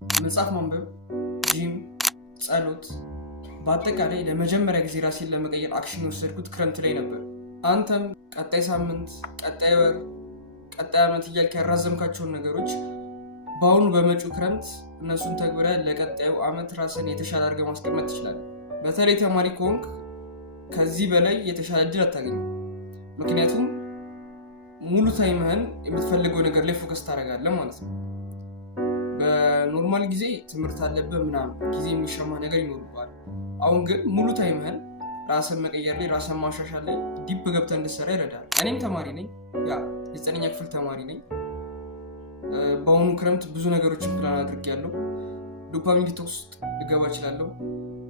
መጽሐፍ ማንበብ፣ ጂም፣ ጸሎት፣ በአጠቃላይ ለመጀመሪያ ጊዜ ራሴን ለመቀየር አክሽን የወሰድኩት ክረምት ላይ ነበር። አንተም ቀጣይ ሳምንት፣ ቀጣይ ወር፣ ቀጣይ ዓመት እያልክ ያራዘምካቸውን ነገሮች በአሁኑ በመጪው ክረምት እነሱን ተግብረህ ለቀጣዩ ዓመት ራስን የተሻለ አድርገህ ማስቀመጥ ትችላለህ። በተለይ ተማሪ ከሆንክ ከዚህ በላይ የተሻለ እድል አታገኝም። ምክንያቱም ሙሉ ታይምህን የምትፈልገው ነገር ላይ ፎከስ ታደርጋለህ ማለት ነው። በኖርማል ጊዜ ትምህርት አለብህ ምናምን ጊዜ የሚሸማ ነገር ይኖርብሃል። አሁን ግን ሙሉ ታይምህን ራስን መቀየር ላይ ራስን ማሻሻል ላይ ዲፕ ገብተህ እንድትሰራ ይረዳል። እኔም ተማሪ ነኝ፣ የ9ኛ ክፍል ተማሪ ነኝ። በአሁኑ ክረምት ብዙ ነገሮችን ፕላን አድርጌያለሁ። ዶፓሚን ዲቶክስ ውስጥ ልገባ እችላለሁ።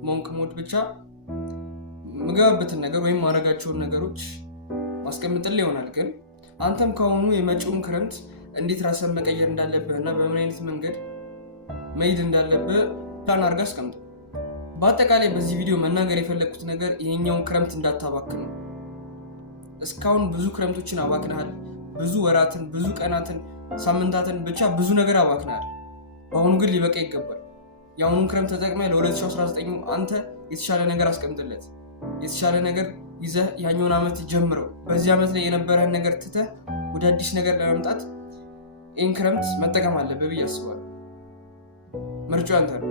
ሞንክ ሞድ ብቻ ምገባበትን ነገር ወይም ማድረጋቸውን ነገሮች ማስቀምጥልህ ይሆናል። ግን አንተም ከአሁኑ የመጪውን ክረምት እንዴት ራስን መቀየር እንዳለብህ እና በምን አይነት መንገድ መሄድ እንዳለብህ ፕላን አድርገህ አስቀምጥ። በአጠቃላይ በዚህ ቪዲዮ መናገር የፈለግኩት ነገር ይሄኛውን ክረምት እንዳታባክን ነው። እስካሁን ብዙ ክረምቶችን አባክነሃል። ብዙ ወራትን፣ ብዙ ቀናትን፣ ሳምንታትን ብቻ ብዙ ነገር አባክነሃል። በአሁኑ ግን ሊበቃ ይገባል። የአሁኑን ክረምት ተጠቅመህ ለ2019 አንተ የተሻለ ነገር አስቀምጥለት። የተሻለ ነገር ይዘህ ያኛውን ዓመት ጀምረው። በዚህ ዓመት ላይ የነበረህን ነገር ትተህ ወደ አዲስ ነገር ለመምጣት ይህን ክረምት መጠቀም አለብህ ብዬ አስባለሁ። ምርጫው አንተ ነው።